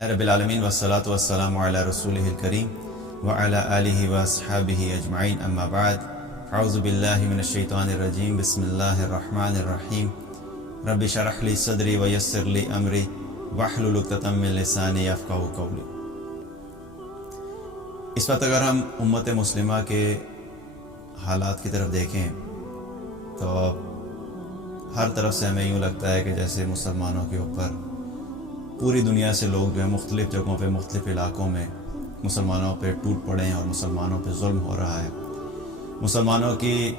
رب العالمین والصلاة والسلام علی رسولہ الکریم وعلی آلہ واصحابہ اجمعین، اما بعد، اعوذ باللہ من الشیطان الرجیم، بسم اللہ الرحمن الرحیم، رب اشرح لی صدری ویسر لی امری واحلل عقدۃ من لسانی یفقہوا قولی۔ اس وقت اگر ہم امت مسلمہ کے حالات کی طرف دیکھیں تو ہر طرف سے ہمیں یوں لگتا ہے کہ جیسے مسلمانوں کے اوپر پوری دنیا سے لوگ جو ہیں مختلف جگہوں پہ، مختلف علاقوں میں مسلمانوں پہ ٹوٹ پڑے ہیں اور مسلمانوں پہ ظلم ہو رہا ہے۔ مسلمانوں کی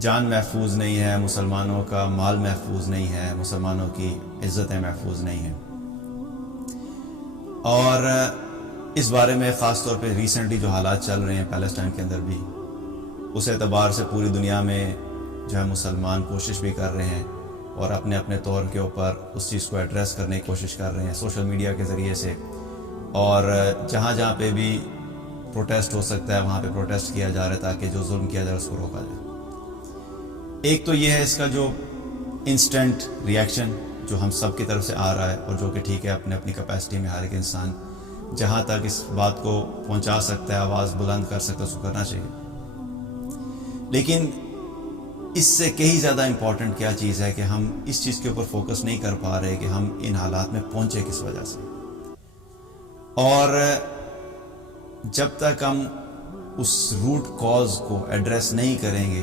جان محفوظ نہیں ہے، مسلمانوں کا مال محفوظ نہیں ہے، مسلمانوں کی عزتیں محفوظ نہیں ہیں۔ اور اس بارے میں خاص طور پہ ریسنٹلی جو حالات چل رہے ہیں پیلسٹائن کے اندر بھی، اس اعتبار سے پوری دنیا میں جو ہے مسلمان کوشش بھی کر رہے ہیں اور اپنے اپنے طور کے اوپر اس چیز کو ایڈریس کرنے کی کوشش کر رہے ہیں سوشل میڈیا کے ذریعے سے، اور جہاں جہاں پہ بھی پروٹیسٹ ہو سکتا ہے وہاں پہ پروٹیسٹ کیا جا رہا ہے تاکہ جو ظلم کیا جائے اس کو روکا جائے۔ ایک تو یہ ہے اس کا جو انسٹنٹ ریئیکشن جو ہم سب کی طرف سے آ رہا ہے، اور جو کہ ٹھیک ہے، اپنے اپنی کیپیسٹی میں ہر ایک انسان جہاں تک اس بات کو پہنچا سکتا ہے، آواز بلند کر سکتا ہے، اس کو کرنا چاہیے۔ لیکن اس سے کہیں زیادہ امپورٹنٹ کیا چیز ہے کہ ہم اس چیز کے اوپر فوکس نہیں کر پا رہے کہ ہم ان حالات میں پہنچے کس وجہ سے، اور جب تک ہم اس روٹ کاز کو ایڈریس نہیں کریں گے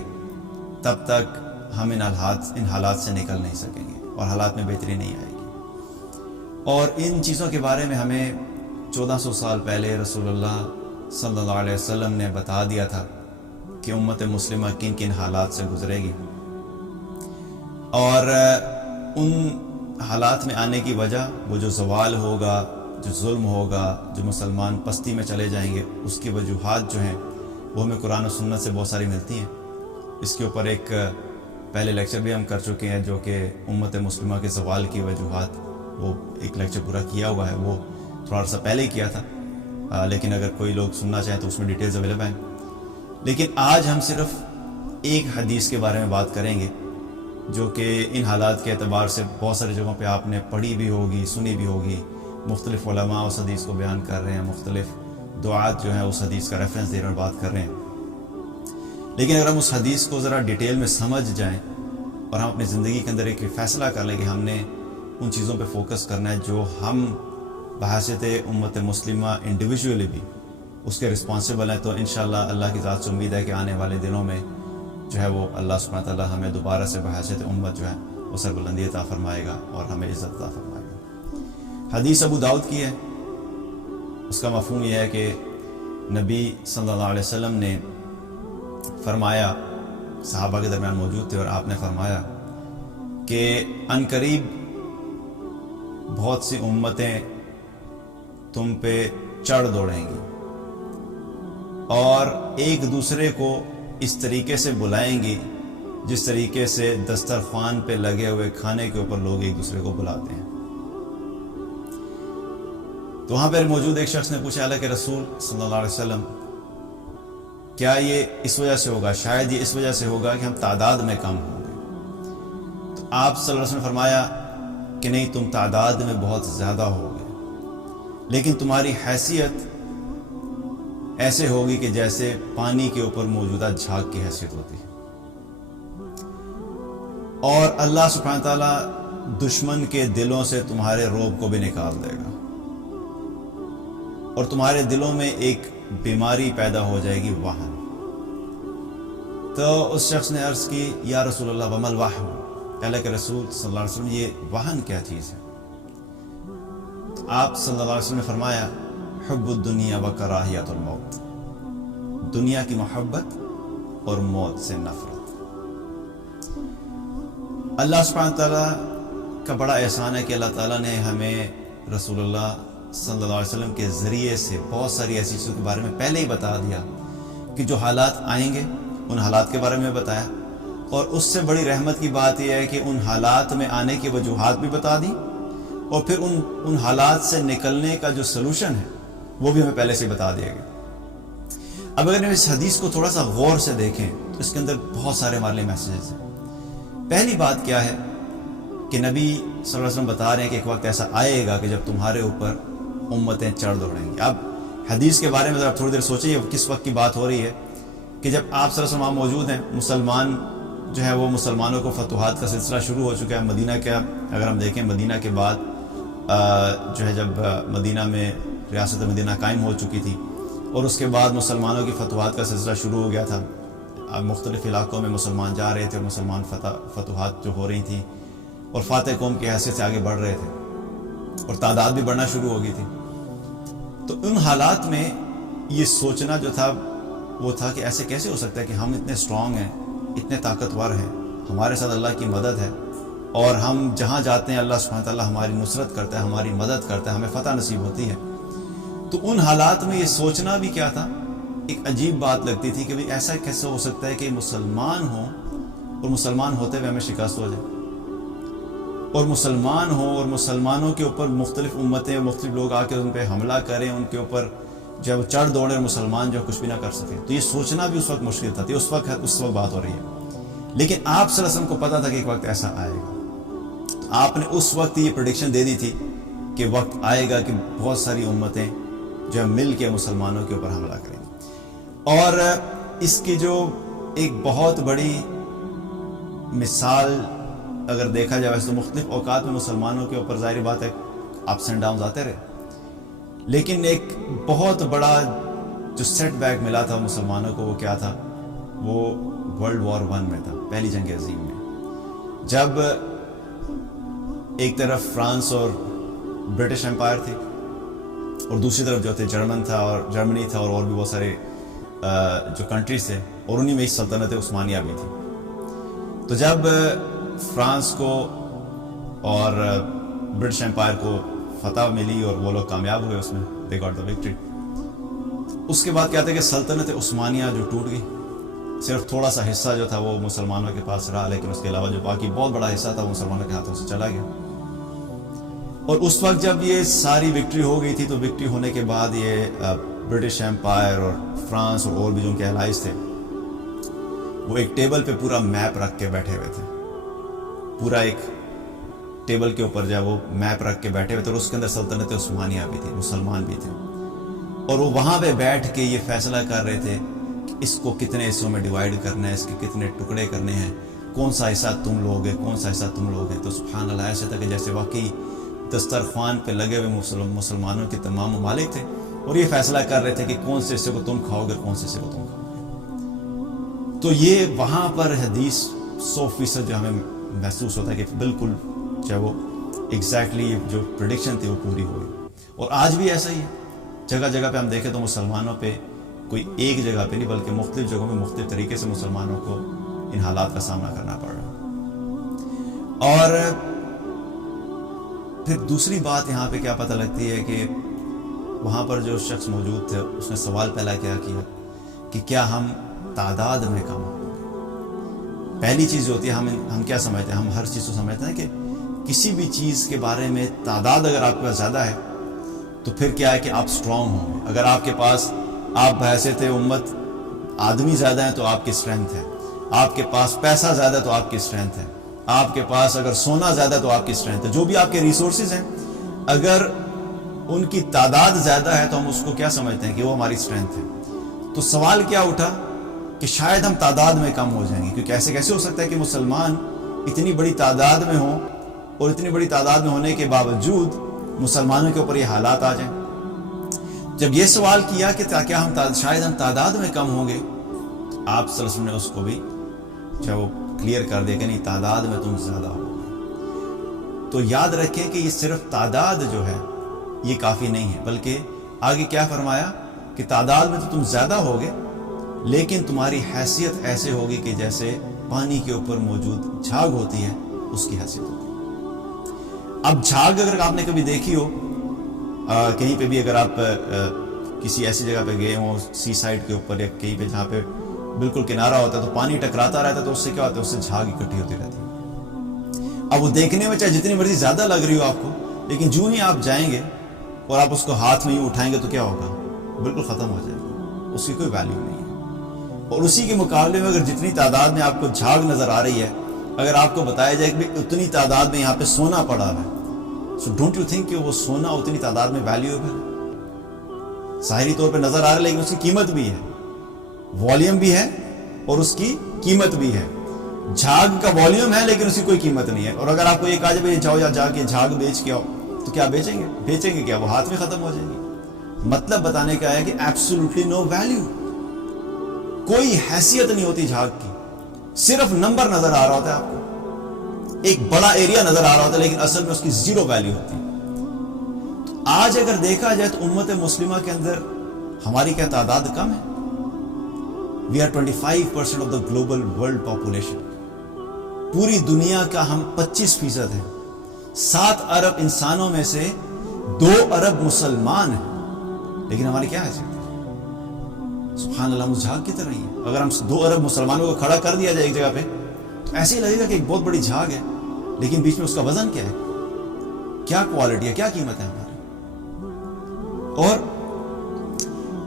تب تک ہم ان حالات سے نکل نہیں سکیں گے اور حالات میں بہتری نہیں آئے گی۔ اور ان چیزوں کے بارے میں ہمیں 1400 سال پہلے رسول اللہ صلی اللہ علیہ وسلم نے بتا دیا تھا کہ امت مسلمہ کن کن حالات سے گزرے گی، اور ان حالات میں آنے کی وجہ وہ جو زوال ہوگا، جو ظلم ہوگا، جو مسلمان پستی میں چلے جائیں گے، اس کی وجوہات جو ہیں وہ ہمیں قرآن و سنت سے بہت ساری ملتی ہیں۔ اس کے اوپر ایک پہلے لیکچر بھی ہم کر چکے ہیں جو کہ امت مسلمہ کے زوال کی وجوہات، وہ ایک لیکچر پورا کیا ہوا ہے، وہ تھوڑا سا پہلے ہی کیا تھا، لیکن اگر کوئی لوگ سننا چاہیں تو اس میں ڈیٹیلز اویلیبل ہیں۔ لیکن آج ہم صرف ایک حدیث کے بارے میں بات کریں گے جو کہ ان حالات کے اعتبار سے بہت ساری جگہوں پہ آپ نے پڑھی بھی ہوگی، سنی بھی ہوگی، مختلف علماء اس حدیث کو بیان کر رہے ہیں، مختلف دعات جو ہیں اس حدیث کا ریفرنس دے رہے ہیں اور بات کر رہے ہیں۔ لیکن اگر ہم اس حدیث کو ذرا ڈیٹیل میں سمجھ جائیں اور ہم اپنی زندگی کے اندر ایک فیصلہ کر لیں کہ ہم نے ان چیزوں پہ فوکس کرنا ہے جو ہم بحیثیت امت مسلمہ انڈیویجولی بھی اس کے رسپانسبل ہیں، تو انشاءاللہ اللہ کی ذات سے امید ہے کہ آنے والے دنوں میں جو ہے وہ اللہ سبحانہ تعالیٰ ہمیں دوبارہ سے بحیثیت امت جو ہے وہ سربلندی عطا فرمائے گا اور ہمیں عزت عطا فرمائے گا۔ حدیث ابو داؤد کی ہے، اس کا مفہوم یہ ہے کہ نبی صلی اللہ علیہ وسلم نے فرمایا، صحابہ کے درمیان موجود تھے اور آپ نے فرمایا کہ عنقریب بہت سی امتیں تم پہ چڑھ دوڑیں گی اور ایک دوسرے کو اس طریقے سے بلائیں گی جس طریقے سے دسترخوان پہ لگے ہوئے کھانے کے اوپر لوگ ایک دوسرے کو بلاتے ہیں۔ تو وہاں پر موجود ایک شخص نے پوچھا، اللہ کے رسول صلی اللہ علیہ وسلم، کیا یہ اس وجہ سے ہوگا، شاید یہ اس وجہ سے ہوگا کہ ہم تعداد میں کم ہوں گے؟ تو آپ صلی اللہ علیہ وسلم نے فرمایا کہ نہیں، تم تعداد میں بہت زیادہ ہوگے لیکن تمہاری حیثیت ایسے ہوگی کہ جیسے پانی کے اوپر موجودہ جھاگ کی حیثیت ہوتی ہے، اور اللہ سبحانہ تعالیٰ دشمن کے دلوں سے تمہارے روب کو بھی نکال دے گا اور تمہارے دلوں میں ایک بیماری پیدا ہو جائے گی، وہن۔ تو اس شخص نے عرض کی، یا رسول اللہ وما الوہن، اللہ کے رسول صلی اللہ علیہ وسلم یہ وہن کیا چیز ہے؟ تو آپ صلی اللہ علیہ وسلم نے فرمایا، حب الدنیا و کراہیت الموت، دنیا کی محبت اور موت سے نفرت۔ اللہ سبحانہ تعالیٰ کا بڑا احسان ہے کہ اللہ تعالیٰ نے ہمیں رسول اللہ صلی اللہ علیہ وسلم کے ذریعے سے بہت ساری ایسی چیزوں کے بارے میں پہلے ہی بتا دیا کہ جو حالات آئیں گے ان حالات کے بارے میں بتایا، اور اس سے بڑی رحمت کی بات یہ ہے کہ ان حالات میں آنے کی وجوہات بھی بتا دی، اور پھر ان حالات سے نکلنے کا جو سلوشن ہے وہ بھی ہمیں پہلے سے بتا دیا گیا۔ اب اگر ہم اس حدیث کو تھوڑا سا غور سے دیکھیں تو اس کے اندر بہت سارے ہمارے لیے میسیجز ہیں۔ پہلی بات کیا ہے کہ نبی صلی اللہ علیہ وسلم بتا رہے ہیں کہ ایک وقت ایسا آئے گا کہ جب تمہارے اوپر امتیں چڑھ دوڑیں گی۔ اب حدیث کے بارے میں ذرا تھوڑی دیر سوچیں، کس وقت کی بات ہو رہی ہے کہ جب آپ صلی اللہ علیہ وسلم موجود ہیں، مسلمان جو ہے وہ مسلمانوں کو فتوحات کا سلسلہ شروع ہو چکا ہے۔ مدینہ کا اگر ہم دیکھیں، مدینہ کے بعد جو ہے جب مدینہ میں ریاست مدینہ قائم ہو چکی تھی اور اس کے بعد مسلمانوں کی فتوحات کا سلسلہ شروع ہو گیا تھا، مختلف علاقوں میں مسلمان جا رہے تھے اور مسلمان فتوحات جو ہو رہی تھیں اور فاتح قوم کی حیثیت سے آگے بڑھ رہے تھے اور تعداد بھی بڑھنا شروع ہو گئی تھی۔ تو ان حالات میں یہ سوچنا جو تھا وہ تھا کہ ایسے کیسے ہو سکتا ہے کہ ہم اتنے اسٹرانگ ہیں، اتنے طاقتور ہیں، ہمارے ساتھ اللہ کی مدد ہے اور ہم جہاں جاتے ہیں اللہ سبحانہ تعالیٰ ہماری نصرت کرتا ہے، ہماری مدد کرتا ہے، ہمیں فتح نصیب ہوتی ہے۔ تو ان حالات میں یہ سوچنا بھی کیا تھا، ایک عجیب بات لگتی تھی کہ بھئی ایسا کیسے ہو سکتا ہے کہ مسلمان ہوں اور مسلمان ہوتے ہوئے ہمیں شکست ہو جائے، اور مسلمان ہوں اور مسلمانوں کے اوپر مختلف امتیں اور مختلف لوگ آ کے ان پہ حملہ کریں، ان کے اوپر جب چڑھ دوڑے اور مسلمان جو کچھ بھی نہ کر سکے۔ تو یہ سوچنا بھی اس وقت مشکل تھا، اس وقت بات ہو رہی ہے۔ لیکن آپ صلی اللہ علیہ وسلم کو پتا تھا کہ ایک وقت ایسا آئے گا، تو آپ نے اس وقت یہ پریڈکشن دے دی تھی کہ وقت آئے گا کہ بہت ساری امتیں جو مل کے مسلمانوں کے اوپر حملہ کریں گی۔ اور اس کی جو ایک بہت بڑی مثال اگر دیکھا جائے، ویسے تو مختلف اوقات میں مسلمانوں کے اوپر ظاہر بات ہے اپس اینڈ ڈاؤنز آتے رہے، لیکن ایک بہت بڑا جو سیٹ بیک ملا تھا مسلمانوں کو وہ کیا تھا، وہ ورلڈ وار 1 میں تھا، پہلی جنگ عظیم میں، جب ایک طرف فرانس اور برٹش امپائر تھی اور دوسری طرف جو تھے جرمنی تھا اور بھی بہت سارے جو کنٹریز تھے، اور انہی میں ایک سلطنت عثمانیہ بھی تھی۔ تو جب فرانس کو اور برٹش امپائر کو فتح ملی اور وہ لوگ کامیاب ہوئے، اس میں دے گاٹ دا وکٹری، اس کے بعد کیا تھا کہ سلطنت عثمانیہ جو ٹوٹ گئی، صرف تھوڑا سا حصہ جو تھا وہ مسلمانوں کے پاس رہا، لیکن اس کے علاوہ جو باقی بہت بڑا حصہ تھا وہ مسلمانوں کے ہاتھوں سے چلا گیا۔ اور اس وقت جب یہ ساری وکٹری ہو گئی تھی، تو وکٹری ہونے کے بعد یہ برٹش امپائر اور فرانس اور بھی جو ان کے الائز تھے، وہ ایک ٹیبل پہ پورا میپ رکھ کے بیٹھے ہوئے تھے، پورا ایک ٹیبل کے اوپر جو وہ میپ رکھ کے بیٹھے ہوئے تھے، اور اس کے اندر سلطنت عثمانیہ بھی تھی، مسلمان بھی تھے، اور وہ وہاں پہ بیٹھ کے یہ فیصلہ کر رہے تھے کہ اس کو کتنے حصوں میں ڈیوائیڈ کرنا ہے، اس کے کتنے ٹکڑے کرنے ہیں، کون سا حصہ تم لوگ ہیں، کون سا حصہ تم لوگ ہیں۔ تو سبحان اللہ، ایسا تھا کہ جیسے واقعی دسترخوان پہ لگے ہوئے مسلمانوں کے تمام ممالک تھے اور یہ فیصلہ کر رہے تھے کہ کون سے حصے کو تم کھاؤ گے، کون سے حصے کو تم کھاؤ گے۔ تو یہ وہاں پر حدیث 100% جو ہمیں محسوس ہوتا ہے کہ بالکل چاہے وہ ایگزیکٹلی جو پریڈکشن تھی وہ پوری ہوئی، اور آج بھی ایسا ہی ہے۔ جگہ جگہ پہ ہم دیکھیں تو مسلمانوں پہ کوئی ایک جگہ پہ نہیں بلکہ مختلف جگہوں میں مختلف طریقے سے مسلمانوں کو ان حالات کا سامنا کرنا پڑ رہا ہے۔ اور پھر دوسری بات یہاں پہ کیا پتہ لگتی ہے کہ وہاں پر جو شخص موجود تھے اس نے سوال پہلا کیا کہ کیا ہم تعداد میں کم ہوں گے؟ پہلی چیز جو ہوتی ہے ہم کیا سمجھتے ہیں، ہم ہر چیز کو سمجھتے ہیں کہ کسی بھی چیز کے بارے میں تعداد اگر آپ کے پاس زیادہ ہے تو پھر کیا ہے کہ آپ اسٹرانگ ہوں گے۔ اگر آپ کے پاس آپ بحیثیت امت آدمی زیادہ ہیں تو آپ کی اسٹرینتھ ہے، آپ کے پاس پیسہ زیادہ تو آپ کی اسٹرینتھ ہے، آپ کے پاس اگر سونا زیادہ تو آپ کی اسٹرینتھ ہے، جو بھی آپ کے ریسورسز ہیں اگر ان کی تعداد زیادہ ہے تو ہم اس کو کیا سمجھتے ہیں کہ وہ ہماری اسٹرینتھ ہے۔ تو سوال کیا اٹھا کہ شاید ہم تعداد میں کم ہو جائیں گے، کیونکہ ایسے کیسے ہو سکتا ہے کہ مسلمان اتنی بڑی تعداد میں ہوں اور اتنی بڑی تعداد میں ہونے کے باوجود مسلمانوں کے اوپر یہ حالات آ جائیں۔ جب یہ سوال کیا کہ کیا شاید ہم تعداد میں کم ہوں گے، تو آپ صلی اللہ علیہ وسلم نے اس کو بھی چاہے وہ کلیئر کر دے کہ نہیں، تعداد میں تم زیادہ ہو گے۔ تو یاد رکھیں کہ یہ صرف تعداد جو ہے یہ کافی نہیں ہے، بلکہ آگے کیا فرمایا کہ تعداد میں تو تم زیادہ ہوگے لیکن تمہاری حیثیت ایسے ہوگی کہ جیسے پانی کے اوپر موجود جھاگ ہوتی ہے اس کی حیثیت ہوگی۔ اب جھاگ اگر آپ نے کبھی دیکھی ہو کہیں پہ بھی، اگر آپ کسی ایسی جگہ پہ گئے ہوں سی سائڈ کے اوپر یا کہیں پہ جہاں پہ بالکل کنارہ ہوتا ہے تو پانی ٹکراتا رہتا ہے، تو اس سے کیا ہوتا ہے، اس سے جھاگ اکٹھی ہوتی رہتی ہے۔ اب وہ دیکھنے میں چاہے جتنی مرضی زیادہ لگ رہی ہو آپ کو، لیکن جو ہی آپ جائیں گے اور آپ اس کو ہاتھ میں ہی اٹھائیں گے تو کیا ہوگا، بالکل ختم ہو جائے گا، اس کی کوئی ویلیو نہیں ہے۔ اور اسی کے مقابلے میں اگر جتنی تعداد میں آپ کو جھاگ نظر آ رہی ہے، اگر آپ کو بتایا جائے کہ اتنی تعداد میں یہاں پہ سونا پڑا ہے سو ڈونٹ یو تھنک کہ وہ سونا اتنی تعداد میں ویلیویبل ہے؟ ظاہری طور پہ نظر آ رہا ہے لیکن اس کی قیمت بھی ہے، والیوم بھی ہے اور اس کی قیمت بھی ہے۔ جھاگ کا والیوم ہے لیکن اس کی کوئی قیمت نہیں ہے، اور اگر آپ کو یہ کہا جائے جاؤ یا جا کے جھاگ بیچ کے آؤ تو کیا بیچیں گے کیا؟ وہ ہاتھ میں ختم ہو جائیں گی۔ مطلب بتانے کا ہے کہ ایبسولوٹلی نو ویلیو، کوئی حیثیت نہیں ہوتی جھاگ کی، صرف نمبر نظر آ رہا ہوتا ہے آپ کو، ایک بڑا ایریا نظر آ رہا ہوتا ہے لیکن اصل میں اس کی زیرو ویلیو ہوتی ہے۔ آج اگر دیکھا جائے تو امت مسلمہ کے اندر ہماری کیا تعداد کم ہے؟ We are 25% of the global world population. پوری دنیا کا ہم 25% ہیں۔ 7 ارب انسانوں میں سے 2 ارب مسلمان ہیں، لیکن ہماری کیا حیثیت ہے؟ سبحان اللہ، ہم اس جھاگ کی طرح ہی ہیں۔ اگر ہم 2 ارب مسلمانوں کو کھڑا کر دیا جائے ایک جگہ پہ تو ایسے ہی لگے گا کہ ایک بہت بڑی جھاگ ہے، لیکن بیچ میں اس کا وزن کیا ہے، کیا کوالٹی ہے، کیا قیمت ہے ہماری۔ اور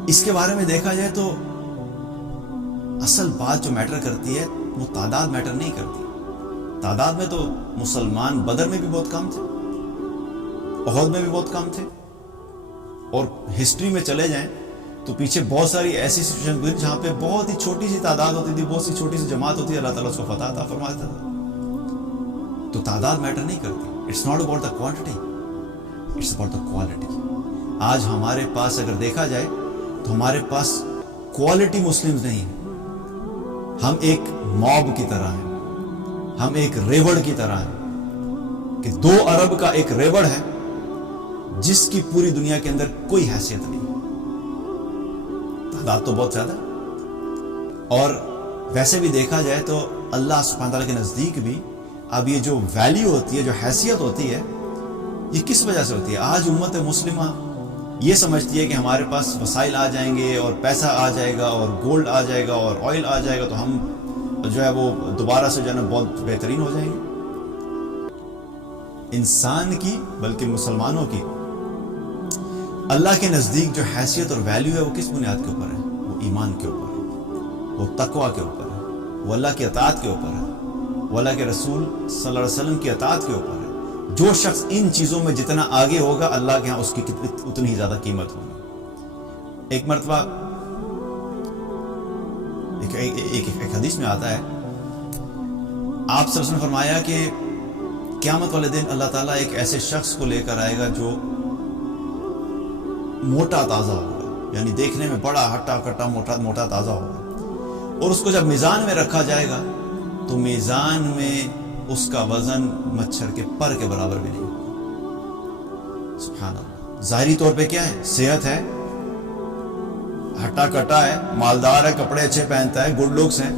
اس کے بارے میں دیکھا جائے تو اصل بات جو میٹر کرتی ہے وہ تعداد میٹر نہیں کرتی۔ تعداد میں تو مسلمان بدر میں بھی بہت کم تھے، احد میں بھی بہت کم تھے، اور ہسٹری میں چلے جائیں تو پیچھے بہت ساری ایسی سچویشن گزری جہاں پہ بہت ہی چھوٹی سی تعداد ہوتی تھی، بہت سی چھوٹی سی جماعت ہوتی ہے، اللہ تعالیٰ اس کو فتح عطا فرما دیتا تھا۔ تو تعداد میٹر نہیں کرتی، it's not about the quantity, it's about the quality. آج ہمارے پاس اگر دیکھا جائے تو ہمارے پاس کوالٹی مسلمز نہیں ہیں، ہم ایک موب کی طرح ہیں، ہم ایک ریوڑ کی طرح ہیں کہ 2 ارب کا ایک ریوڑ ہے جس کی پوری دنیا کے اندر کوئی حیثیت نہیں۔ تعداد تو بہت زیادہ ہے، اور ویسے بھی دیکھا جائے تو اللہ سبحانہ تعالیٰ کے نزدیک بھی اب یہ جو ویلیو ہوتی ہے، جو حیثیت ہوتی ہے، یہ کس وجہ سے ہوتی ہے؟ آج امت مسلمہ یہ سمجھتی ہے کہ ہمارے پاس وسائل آ جائیں گے اور پیسہ آ جائے گا اور گولڈ آ جائے گا اور آئل آ جائے گا تو ہم جو ہے وہ دوبارہ سے جو ہے نا بہت بہترین ہو جائیں گے۔ انسان کی بلکہ مسلمانوں کی اللہ کے نزدیک جو حیثیت اور ویلیو ہے وہ کس بنیاد کے اوپر ہے؟ وہ ایمان کے اوپر ہے، وہ تقوی کے اوپر ہے، وہ اللہ کی اطاعت کے اوپر ہے، وہ اللہ کے رسول صلی اللہ علیہ وسلم کی اطاعت کے اوپر ہے۔ جو شخص ان چیزوں میں جتنا آگے ہوگا اللہ کے ہاں اس کی اتنی ہی زیادہ قیمت ہوگی۔ ایک مرتبہ ایک حدیث میں آتا ہے، آپ صلی اللہ علیہ وسلم نے فرمایا کہ قیامت والے دن اللہ تعالیٰ ایک ایسے شخص کو لے کر آئے گا جو موٹا تازہ ہوگا، یعنی دیکھنے میں بڑا ہٹا کٹا موٹا تازہ ہوگا، اور اس کو جب میزان میں رکھا جائے گا تو میزان میں اس کا وزن مچھر کے پر کے برابر بھی نہیں ہوگا۔ سبحان اللہ، ظاہری طور پہ کیا ہے؟ صحت ہے، ہٹا کٹا ہے، مالدار ہے، کپڑے اچھے پہنتا ہے، گڈ لکس ہیں،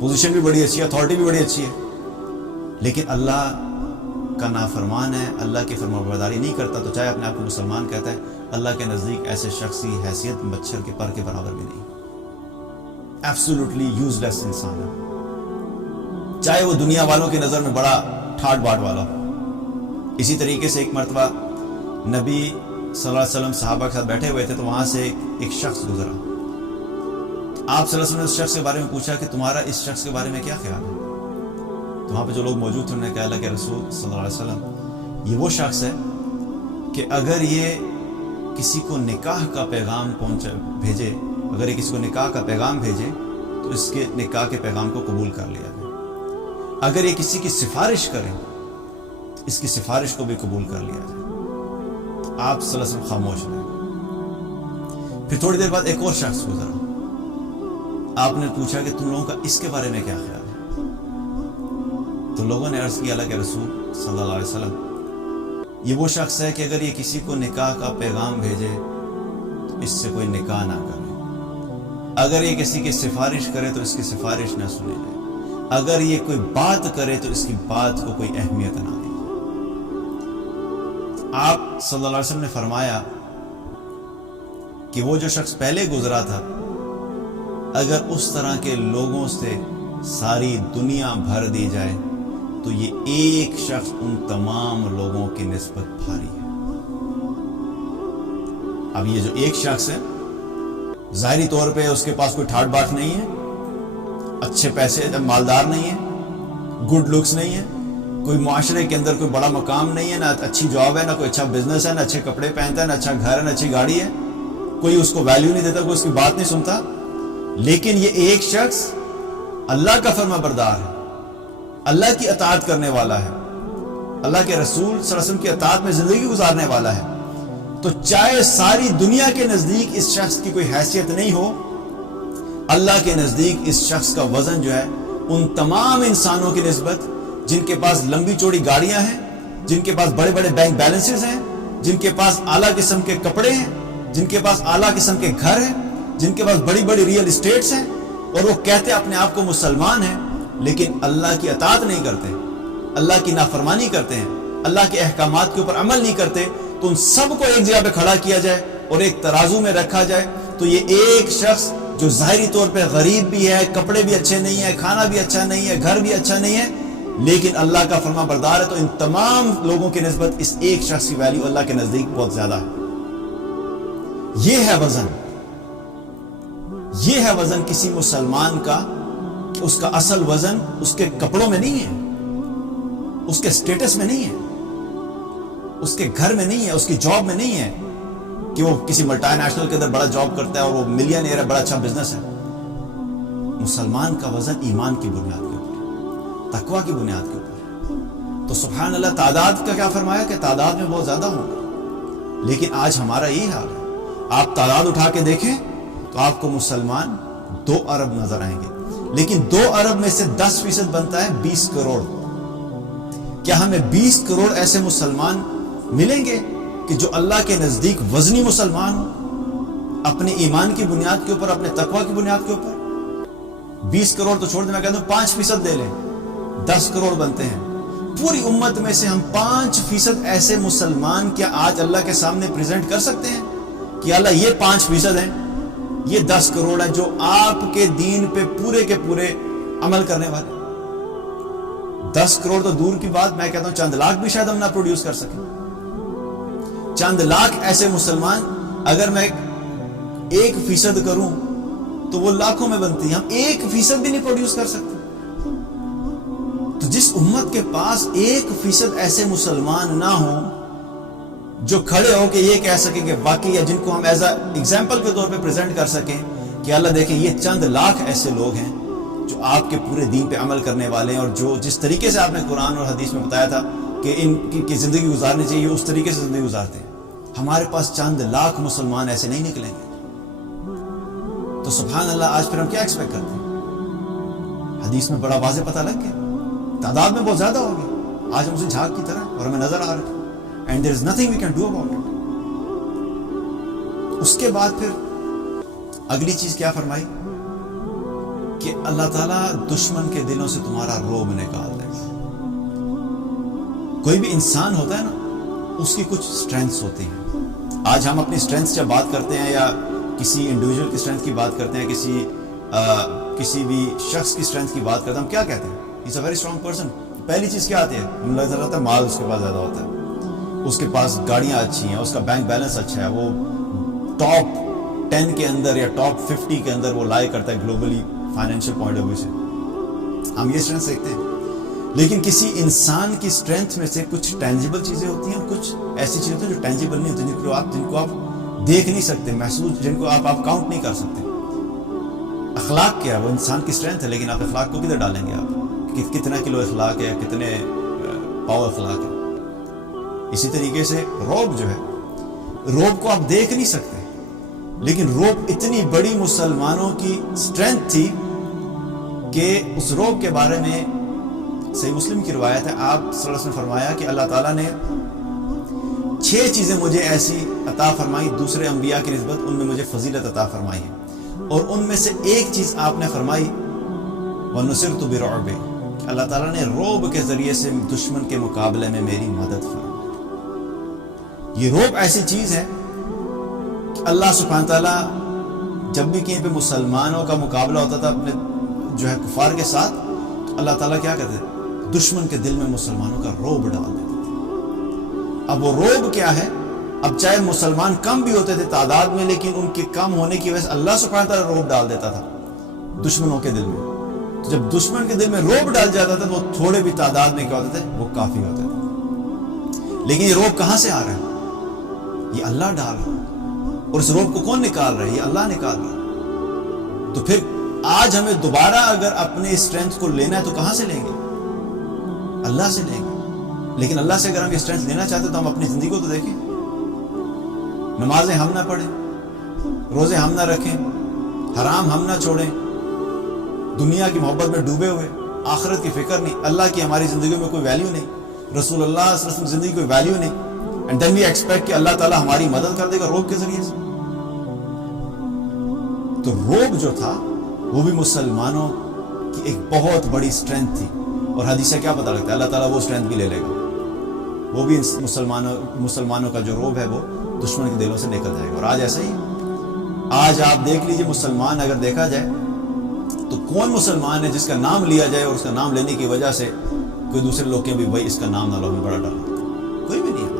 پوزیشن بھی بڑی اچھی ہے، اتھارٹی بھی بڑی اچھی ہے، لیکن اللہ کا نافرمان ہے، اللہ کی فرمانبرداری نہیں کرتا، تو چاہے اپنے آپ کو مسلمان کہتا ہے، اللہ کے نزدیک ایسے شخص کی حیثیت مچھر کے پر کے برابر بھی نہیں، ایبسولوٹلی یوز لیس انسان ہے، چاہے وہ دنیا والوں کی نظر میں بڑا ٹھاٹ باٹ والا ہو۔ اسی طریقے سے ایک مرتبہ نبی صلی اللہ علیہ وسلم صحابہ کے ساتھ بیٹھے ہوئے تھے تو وہاں سے ایک شخص گزرا، آپ صلی اللہ علیہ وسلم نے اس شخص کے بارے میں پوچھا کہ تمہارا اس شخص کے بارے میں کیا خیال ہے؟ تو وہاں پہ جو لوگ موجود تھے انہوں نے کہا اللہ کے رسول صلی اللہ علیہ وسلم، یہ وہ شخص ہے کہ اگر یہ کسی کو نکاح کا پیغام بھیجے، اگر یہ کسی کو نکاح کا پیغام بھیجے تو اس کے نکاح کے پیغام کو قبول کر لیا جائے، اگر یہ کسی کی سفارش کرے اس کی سفارش کو بھی قبول کر لیا جائے۔ آپ صلی اللہ علیہ وسلم خاموش رہے۔ پھر تھوڑی دیر بعد ایک اور شخص گزرا، آپ نے پوچھا کہ تم لوگوں کا اس کے بارے میں کیا خیال ہے؟ تو لوگوں نے عرض کیا اللہ کے رسول صلی اللہ علیہ وسلم، یہ وہ شخص ہے کہ اگر یہ کسی کو نکاح کا پیغام بھیجے تو اس سے کوئی نکاح نہ کرے، اگر یہ کسی کی سفارش کرے تو اس کی سفارش نہ سنی جائے، اگر یہ کوئی بات کرے تو اس کی بات کو کوئی اہمیت نہ دی۔ آپ صلی اللہ علیہ وسلم نے فرمایا کہ وہ جو شخص پہلے گزرا تھا، اگر اس طرح کے لوگوں سے ساری دنیا بھر دی جائے تو یہ ایک شخص ان تمام لوگوں کی نسبت بھاری ہے۔ اب یہ جو ایک شخص ہے، ظاہری طور پہ اس کے پاس کوئی ٹھاٹ باٹ نہیں ہے، اچھے پیسے مالدار نہیں ہے، گڈ لکس نہیں ہے، کوئی معاشرے کے اندر کوئی بڑا مقام نہیں ہے، نہ اچھی جاب ہے، نہ کوئی اچھا بزنس ہے، نہ اچھے کپڑے پہنتا ہے، نہ اچھا گھر ہے، نہ اچھی گاڑی ہے، کوئی اس کو ویلیو نہیں دیتا، کوئی اس کی بات نہیں سنتا، لیکن یہ ایک شخص اللہ کا فرما بردار ہے، اللہ کی اطاعت کرنے والا ہے، اللہ کے رسول صلی اللہ علیہ وسلم کی اطاعت میں زندگی گزارنے والا ہے، تو چاہے ساری دنیا کے نزدیک اس شخص کی کوئی حیثیت نہیں ہو، اللہ کے نزدیک اس شخص کا وزن جو ہے ان تمام انسانوں کی نسبت جن کے پاس لمبی چوڑی گاڑیاں ہیں، جن کے پاس بڑے بڑے بینک بیلنسز ہیں، جن کے پاس اعلیٰ قسم کے کپڑے ہیں، جن کے پاس اعلیٰ قسم کے گھر ہیں، جن کے پاس بڑی بڑی ریئل اسٹیٹس ہیں، اور وہ کہتے اپنے آپ کو مسلمان ہیں لیکن اللہ کی اطاعت نہیں کرتے، اللہ کی نافرمانی کرتے ہیں، اللہ کے احکامات کے اوپر عمل نہیں کرتے، تو ان سب کو ایک جگہ پہ کھڑا کیا جائے اور ایک ترازو میں رکھا جائے تو یہ ایک شخص جو ظاہری طور پہ غریب بھی ہے، کپڑے بھی اچھے نہیں ہیں، کھانا بھی اچھا نہیں ہے، گھر بھی اچھا نہیں ہے، لیکن اللہ کا فرما بردار ہے، تو ان تمام لوگوں کی نسبت اس ایک شخص کی ویلیو اللہ کے نزدیک بہت زیادہ ہے۔ یہ ہے وزن، یہ ہے وزن کسی مسلمان کا، کہ اس کا اصل وزن اس کے کپڑوں میں نہیں ہے، اس کے سٹیٹس میں نہیں ہے، اس کے گھر میں نہیں ہے، اس کی جاب میں نہیں ہے کہ وہ کسی ملٹی نیشنل کے اندر بڑا جاب کرتا ہے اور وہ ملینئر ہے، بڑا اچھا بزنس ہے۔ مسلمان کا وزن ایمان کی بنیاد کے اوپر، تقوی کی بنیاد کے اوپر۔ تو سبحان اللہ، تعداد کا کیا فرمایا کہ تعداد میں بہت زیادہ ہوں گے، لیکن آج ہمارا یہی حال ہے۔ آپ تعداد اٹھا کے دیکھیں تو آپ کو مسلمان 2 ارب نظر آئیں گے، لیکن 2 ارب میں سے 10% بنتا ہے 20 کروڑ۔ کیا ہمیں 20 کروڑ ایسے مسلمان ملیں گے کہ جو اللہ کے نزدیک وزنی مسلمان ہوں، اپنے ایمان کی بنیاد کے اوپر، اپنے تقوی کی بنیاد کے اوپر؟ 20 کروڑ تو چھوڑ دیں، میں کہتا ہوں 5% دے لیں، 10 کروڑ بنتے ہیں۔ پوری امت میں سے ہم 5% ایسے مسلمان کیا آج اللہ کے سامنے پریزنٹ کر سکتے ہیں کہ اللہ یہ 5% ہیں، یہ 10 کروڑ ہیں جو آپ کے دین پہ پورے کے پورے عمل کرنے والے؟ 10 کروڑ تو دور کی بات، میں کہتا ہوں چند لاکھ بھی شاید ہم نہ پروڈیوس کر سکیں۔ چند لاکھ ایسے مسلمان اگر میں 1% کروں تو وہ لاکھوں میں بنتی ہے، ہم 1% بھی نہیں پروڈیوس کر سکتے۔ تو جس امت کے پاس 1% ایسے مسلمان نہ ہوں جو کھڑے ہو کے یہ کہہ سکیں کہ واقعی، یا جن کو ہم ایز اے ایگزامپل کے طور پہ پریزنٹ کر سکیں کہ اللہ دیکھیں یہ چند لاکھ ایسے لوگ ہیں جو آپ کے پورے دین پہ عمل کرنے والے ہیں، اور جو جس طریقے سے آپ نے قرآن اور حدیث میں بتایا تھا کہ ان کی زندگی گزارنی چاہیے، اس طریقے سے زندگی گزارتے ہیں۔ ہمارے پاس چند لاکھ مسلمان ایسے نہیں نکلیں گے، تو سبحان اللہ آج پھر ہم کیا ایکسپیکٹ کرتے ہیں؟ حدیث میں بڑا واضح پتہ لگ گیا، تعداد میں بہت زیادہ ہوگی، آج ہم اسے جھاگ کی طرح اور ہمیں نظر آ رہا ہے، and there is nothing we can do about it۔ اس کے بعد پھر اگلی چیز کیا فرمائی کہ اللہ تعالیٰ دشمن کے دلوں سے تمہارا روب نکال دے گا۔ کوئی بھی انسان ہوتا ہے نا، اس کی کچھ سٹرینتھس ہوتی ہیں۔ آج ہم اپنی سٹرینتھس جب بات کرتے ہیں یا کسی انڈیویجول کی سٹرینتھ کی بات کرتے ہیں، کسی بھی شخص کی سٹرینتھ کی بات کرتے ہیں، ہم کیا کہتے ہیں؟ He's a very strong person۔ پہلی چیز کیا آتی ہے؟ ہمیں نظر آتا ہے مال اس کے پاس زیادہ ہوتا ہے، اس کے پاس گاڑیاں اچھی ہیں، اس کا بینک بیلنس اچھا ہے، وہ ٹاپ 10 کے اندر یا ٹاپ 50 کے اندر وہ لائے کرتا ہے globally financial point of view سے۔ ہم یہ سٹرینتھ دیکھتے ہیں، لیکن کسی انسان کی سٹرینتھ میں سے کچھ ٹینجیبل چیزیں ہوتی ہیں، کچھ ایسی چیزیں ہوتی ہیں جو ٹینجیبل نہیں ہوتی، جن کو آپ دیکھ نہیں سکتے، محسوس، جن کو آپ کاؤنٹ نہیں کر سکتے۔ اخلاق کیا ہے؟ وہ انسان کی سٹرینتھ ہے، لیکن آپ اخلاق کو کدھر ڈالیں گے؟ آپ کتنا کلو اخلاق ہے، کتنے پاؤ اخلاق ہے؟ اسی طریقے سے روب جو ہے، روب کو آپ دیکھ نہیں سکتے، لیکن روب اتنی بڑی مسلمانوں کی سٹرینتھ تھی کہ اس روب کے بارے میں صحیح مسلم کی روایت ہے، آپ صلی اللہ علیہ وسلم نے فرمایا کہ اللہ تعالیٰ نے 6 چیزیں مجھے ایسی عطا فرمائی دوسرے انبیاء کی نسبت، ان میں مجھے فضیلت عطا فرمائی ہے، اور ان میں سے ایک چیز آپ نے فرمائی وَنُصِرْتُ بِرُعْبٍ، کہ اللہ تعالیٰ نے روب کے ذریعے سے دشمن کے مقابلے میں میری مدد فرمائی۔ یہ روب ایسی چیز ہے کہ اللہ سبحانہ تعالیٰ جب بھی کہیں پہ مسلمانوں کا مقابلہ ہوتا تھا اپنے جو ہے کفار کے ساتھ، تو اللہ تعالیٰ کیا کرتے تھے؟ دشمن کے دل میں مسلمانوں کا روب ڈال دیتے تھے۔ اب وہ روب کیا ہے؟ اب چاہے مسلمان کم بھی ہوتے تھے تعداد میں، لیکن ان کے کم ہونے کی وجہ سے اللہ سبحانہ تعالیٰ روب ڈال دیتا تھا دشمنوں کے دل میں، تو جب دشمن کے دل میں روب ڈال جاتا تھا تو وہ تھوڑے بھی تعداد میں کیا ہوتے تھے، وہ کافی ہوتے تھے. لیکن یہ روب کہاں سے آ رہا ہے؟ یہ اللہ ڈال رہا ہے. اور اس روب کو کون نکال رہا ہے؟ یہ اللہ نکال رہا ہے. تو پھر آج ہمیں دوبارہ اگر اپنے اسٹرینتھ کو لینا ہے تو کہاں سے لیں گے؟ اللہ سے لیں گے. لیکن اللہ سے اگر ہم یہ اسٹرینتھ لینا چاہتے تو ہم اپنی زندگی کو تو دیکھیں. نمازیں ہم نہ پڑھیں، روزے ہم نہ رکھیں، حرام ہم نہ چھوڑیں، دنیا کی محبت میں ڈوبے ہوئے، آخرت کی فکر نہیں، اللہ کی ہماری زندگی میں کوئی ویلیو نہیں، رسول اللہ صلی اللہ علیہ وسلم کی زندگی کوئی ویلیو نہیں. اینڈ دین وی ایکسپیکٹ کہ اللہ تعالیٰ ہماری مدد کر دے گا روب کے ذریعے سے. تو روب جو تھا وہ بھی مسلمانوں کی ایک بہت بڑی اسٹرینتھ تھی. اور حدیث سے کیا پتہ لگتا ہے؟ اللہ تعالیٰ وہ اسٹرینتھ بھی لے لے گا. وہ بھی مسلمانوں کا جو روب ہے وہ دشمن کے دلوں سے نکل جائے گا. اور آج ایسا ہی، آج آپ دیکھ لیجئے مسلمان اگر دیکھا جائے تو کون مسلمان ہے جس کا نام لیا جائے اور اس کا نام لینے کی وجہ سے کوئی دوسرے لوگ کے بھی بھائی اس کا نام نہ لو، میں بڑا ڈر لگتا ہے. کوئی بھی نہیں ہے.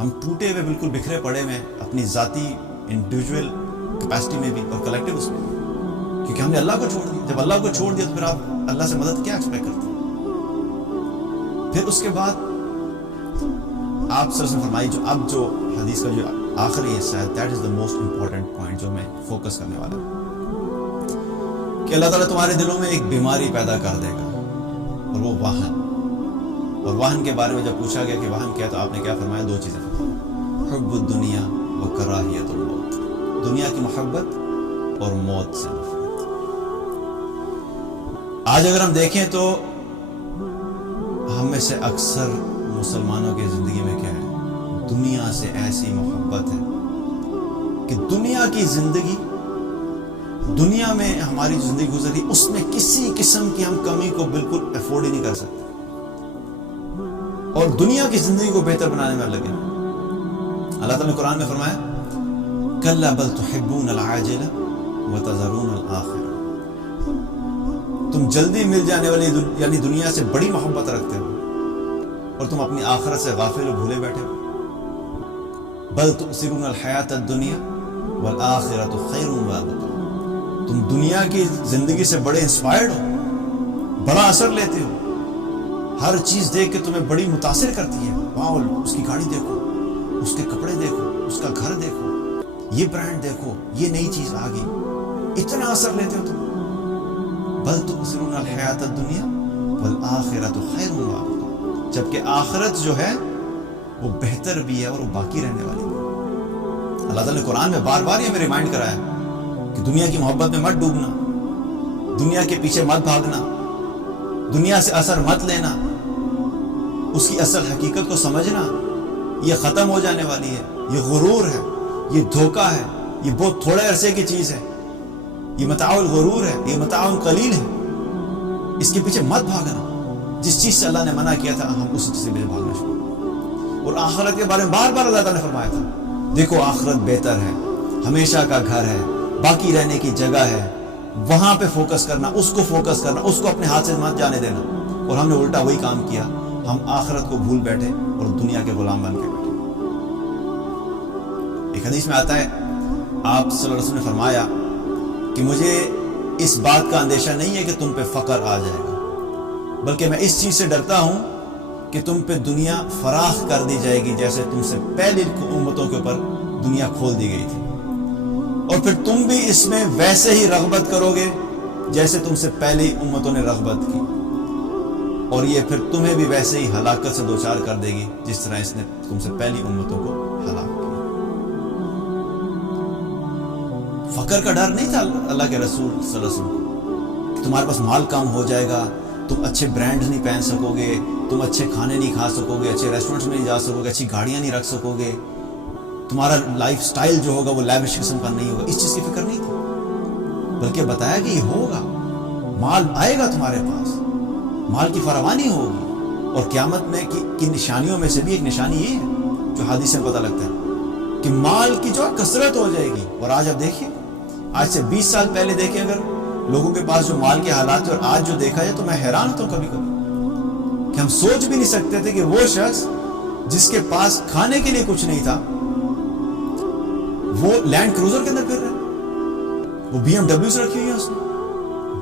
ہم ٹوٹے ہوئے بالکل بکھرے پڑے ہوئے ہیں اپنی ذاتی انڈیویجول کیپیسٹی میں بھی اور کلیکٹیو اس میں، کیونکہ ہم نے اللہ کو چھوڑ دیا. جب اللہ کو چھوڑ دیا تو پھر آپ اللہ سے مدد کیا ایکسپیکٹ کرتے ہیں؟ پھر اس کے بعد آپ صلی اللہ علیہ وسلم فرمائی جو حدیث کا جو آخری حصہ ہے، that is the most important point جو میں فوکس کرنے والا ہوں، کہ اللہ تعالیٰ تمہارے دلوں میں ایک بیماری پیدا کر دے گا، اور وہ واہن. اور واہن کے بارے میں جب پوچھا گیا کہ واہن کیا، تو آپ نے کیا فرمایا؟ دو چیزیں فرمائی، حب الدنیا و کراہیت الموت. دنیا کی محبت اور موت سے نفرت. آج اگر ہم دیکھیں تو ہم میں سے اکثر مسلمانوں کی زندگی میں کیا ہے؟ دنیا سے ایسی محبت ہے کہ دنیا کی زندگی، دنیا میں ہماری جو زندگی گزری اس میں کسی قسم کی ہم کمی کو بالکل افورڈ ہی نہیں کر سکتے، اور دنیا کی زندگی کو بہتر بنانے میں لگے. اللہ تعالیٰ نے قرآن میں فرمایا کلا بل تحبون العاجلہ وتذرون الآخرہ. تم جلدی مل جانے والی یعنی دنیا سے بڑی محبت رکھتے ہو اور تم اپنی آخرت سے غافل و بھولے بیٹھے ہو. بل تؤثرون الحیات الدنیا والآخرۃ خیر وابقیٰ. تم دنیا کی زندگی سے بڑے انسپائرڈ ہو، بڑا اثر لیتے ہو، ہر چیز دیکھ کے تمہیں بڑی متاثر کرتی ہے. واو، اس کی گاڑی دیکھو، اس کے کپڑے دیکھو، اس کا گھر دیکھو، یہ برانڈ دیکھو، یہ نئی چیز آ گئی، اتنا اثر لیتے ہو تم. بل تؤثرون الحیات الدنیا والآخرۃ خیر وابقیٰ. جبکہ آخرت جو ہے وہ بہتر بھی ہے اور وہ باقی رہنے والی بھی. اللہ تعالیٰ نے قرآن میں بار بار یہ ہمیں ریمائنڈ کرایا کہ دنیا کی محبت میں مت ڈوبنا، دنیا کے پیچھے مت بھاگنا، دنیا سے اثر مت لینا، اس کی اصل حقیقت کو سمجھنا. یہ ختم ہو جانے والی ہے، یہ غرور ہے، یہ دھوکہ ہے، یہ بہت تھوڑے عرصے کی چیز ہے، یہ متاع الغرور ہے، یہ متاع قلیل ہے. اس کے پیچھے مت بھاگنا. جس چیز سے اللہ نے منع کیا تھا ہم اس چیز سے بھاگنا شروع. اور آخرت کے بارے میں بار بار اللہ تعالیٰ نے فرمایا تھا دیکھو آخرت بہتر ہے، ہمیشہ کا گھر ہے، باقی رہنے کی جگہ ہے، وہاں پہ فوکس کرنا، اس کو فوکس کرنا، اس کو اپنے ہاتھ سے مت جانے دینا. اور ہم نے الٹا وہی کام کیا، ہم آخرت کو بھول بیٹھے اور دنیا کے غلام بن کے بیٹھے. ایک حدیث میں آتا ہے آپ صلی اللہ علیہ وسلم نے فرمایا کہ مجھے اس بات کا اندیشہ نہیں ہے کہ تم پہ فقر آ جائے گا، بلکہ میں اس چیز سے ڈرتا ہوں کہ تم پہ دنیا فراخ کر دی جائے گی جیسے تم سے پہلی امتوں کے اوپر دنیا کھول دی گئی تھی، اور پھر تم بھی اس میں ویسے ہی رغبت کرو گے جیسے تم سے پہلی امتوں نے رغبت کی، اور یہ پھر تمہیں بھی ویسے ہی ہلاکت سے دوچار کر دے گی جس طرح اس نے تم سے پہلی امتوں کو ہلاک کیا. فقر کا ڈر نہیں تھا اللہ کے رسول صلی اللہ علیہ وسلم کو کہ تمہارے پاس مال کم ہو جائے گا، تم اچھے برانڈ نہیں پہن سکو گے، تم اچھے کھانے نہیں کھا سکو گے، اچھے ریسٹورنٹس میں نہیں جا سکو گے، اچھی گاڑیاں نہیں رکھ سکو گے، تمہارا لائف سٹائل جو ہوگا وہ لیوش قسم کا نہیں ہوگا. اس چیز کی فکر نہیں تھی، بلکہ بتایا کہ یہ ہوگا، مال آئے گا تمہارے پاس، مال کی فراوانی ہوگی. اور قیامت میں کی نشانیوں میں سے بھی ایک نشانی یہ ہے جو حدیث سے پتہ لگتا ہے کہ مال کی جو کثرت ہو جائے گی. اور آج آپ دیکھیے، آج سے 20 سال پہلے دیکھیں اگر لوگوں کے پاس جو مال کے حالات اور آج جو دیکھا جائے تو میں حیران ہوتا ہوں کبھی کبھی کہ ہم سوچ بھی نہیں سکتے تھے کہ وہ شخص جس کے پاس کھانے کے لیے کچھ نہیں تھا وہ لینڈ کروزر کے اندر پھر رہا ہے، وہ BMW رکھی ہوئی ہے اس نے،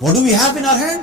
What do we have in our hand?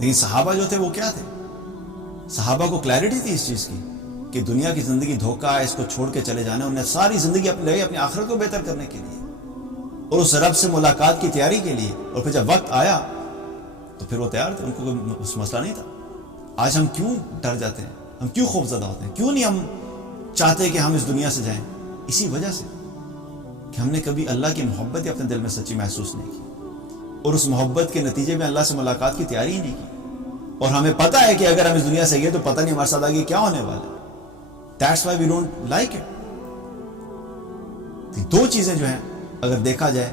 لیکن صحابہ جو تھے وہ کیا تھے؟ صحابہ کو کلیئرٹی تھی اس چیز کی کہ دنیا کی زندگی دھوکہ ہے، اس کو چھوڑ کے چلے جانا. انہیں ساری زندگی اپنی آخرت کو بہتر کرنے کے لیے اور اس رب سے ملاقات کی تیاری کے لیے. اور پھر جب وقت آیا تو پھر وہ تیار تھے، ان کو اس مسئلہ نہیں تھا. آج ہم کیوں ڈر جاتے ہیں، ہم کیوں خوفزدہ ہوتے ہیں، کیوں نہیں ہم چاہتے کہ ہم اس دنیا سے جائیں؟ اسی وجہ سے کہ ہم نے کبھی اللہ کی محبت ہی اپنے دل میں سچی محسوس نہیں کی، اور اس محبت کے نتیجے میں اللہ سے ملاقات کی تیاری ہی نہیں کی. اور ہمیں پتہ ہے کہ اگر ہم اس دنیا سے گئے تو پتہ نہیں ہمارے ساتھ آگے کیا ہونے والا ہے. That's why we don't like it. دو چیزیں جو ہیں اگر دیکھا جائے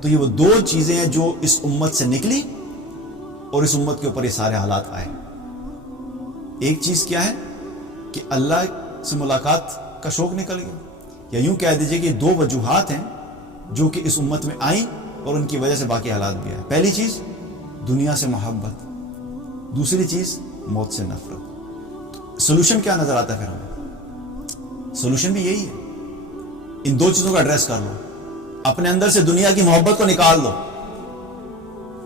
تو یہ وہ دو چیزیں ہیں جو اس امت سے نکلی اور اس امت کے اوپر یہ سارے حالات آئے. ایک چیز کیا ہے کہ اللہ سے ملاقات کا شوق نکل گیا، یا یوں کہہ دیجئے کہ دو وجوہات ہیں جو کہ اس امت میں آئیں اور ان کی وجہ سے باقی حالات بھی آئے. پہلی چیز دنیا سے محبت، دوسری چیز موت سے نفرت. سولوشن کیا نظر آتا ہے پھر ہمیں؟ سولوشن بھی یہی ہے، ان دو چیزوں کو ایڈریس کر لو. اپنے اندر سے دنیا کی محبت کو نکال دو،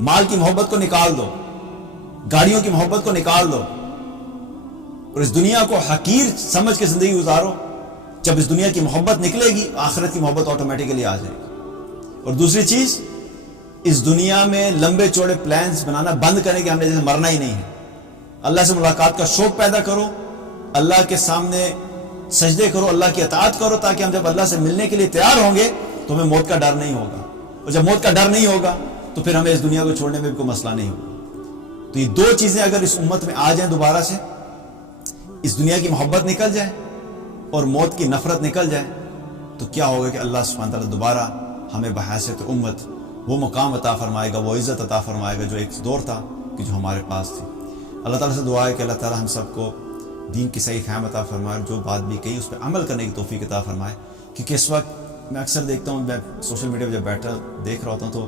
مال کی محبت کو نکال دو، گاڑیوں کی محبت کو نکال دو، اور اس دنیا کو حقیر سمجھ کے زندگی گزارو. جب اس دنیا کی محبت نکلے گی آخرت کی محبت آٹومیٹیکلی آ جائے گی. اور دوسری چیز، اس دنیا میں لمبے چوڑے پلانز بنانا بند کریں کہ ہم نے جیسے مرنا ہی نہیں ہے. اللہ سے ملاقات کا شوق پیدا کرو، اللہ کے سامنے سجدے کرو، اللہ کی اطاعت کرو، تاکہ ہم جب اللہ سے ملنے کے لیے تیار ہوں گے تو ہمیں موت کا ڈر نہیں ہوگا. اور جب موت کا ڈر نہیں ہوگا تو پھر ہمیں اس دنیا کو چھوڑنے میں بھی کوئی مسئلہ نہیں ہوگا. تو یہ دو چیزیں اگر اس امت میں آ جائیں دوبارہ سے، اس دنیا کی محبت نکل جائے اور موت کی نفرت نکل جائے، تو کیا ہوگا کہ اللہ سبحانہ تعالیٰ دوبارہ ہمیں بحیثیت امت وہ مقام عطا فرمائے گا، وہ عزت عطا فرمائے گا جو ایک دور تھا کہ جو ہمارے پاس تھی. اللہ تعالیٰ سے دعا ہے کہ اللہ تعالیٰ ہم سب کو دین کی صحیح فہم عطا فرمائے، اور جو بات بھی کہی اس پہ عمل کرنے کی توفیق عطا فرمائے. کیونکہ اس وقت میں اکثر دیکھتا ہوں، میں سوشل میڈیا پہ جب بیٹھا دیکھ رہا ہوتا ہوں تو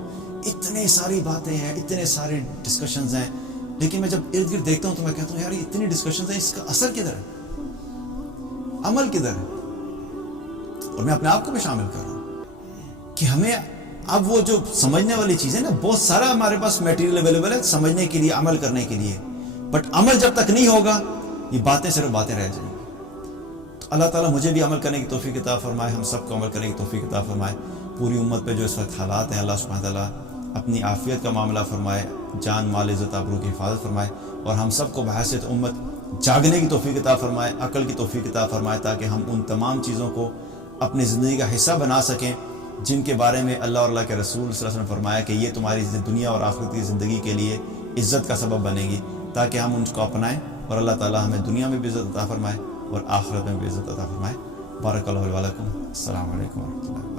اتنے ساری باتیں ہیں، اتنے سارے ڈسکشنز ہیں، لیکن میں جب ارد گرد دیکھتا ہوں تو میں کہتا ہوں یار یہ اتنی ڈسکشنز ہیں، اس کا اثر کدھر ہے، عمل کدھر ہے؟ اور میں اپنے آپ کو بھی شامل کر رہا ہوں کہ ہمیں اب وہ جو سمجھنے والی چیزیں نا، بہت سارا ہمارے پاس میٹیریل اویلیبل ہے سمجھنے کے لیے، عمل کرنے کے لیے، بٹ عمل جب تک نہیں ہوگا یہ باتیں صرف باتیں رہ جائیں گی. تو اللہ تعالیٰ مجھے بھی عمل کرنے کی توفیق عطا فرمائے، ہم سب کو عمل کرنے کی توفیق عطا فرمائے. پوری امت پہ جو اس وقت حالات ہیں، اللہ سبحانہ تعالیٰ اپنی عافیت کا معاملہ فرمائے، جان مال عزت آبرو کی حفاظت فرمائے، اور ہم سب کو بحیثیت امت جاگنے کی توفیق عطا فرمائے، عقل کی توفیق عطا فرمائے، تاکہ ہم ان تمام چیزوں کو اپنی زندگی کا حصہ بنا سکیں جن کے بارے میں اللہ اور اللہ کے رسول صلی اللہ علیہ وسلم نے فرمایا کہ یہ تمہاری دنیا اور آخرت کی زندگی کے لیے عزت کا سبب بنے گی، تاکہ ہم ان کو اپنائیں اور اللہ تعالیٰ ہمیں دنیا میں بھی عزت عطا فرمائے اور آخرت میں بھی عزت عطا فرمائے. بارک اللہ علیہ ولکم. السلام علیکم ورحمۃ اللہ.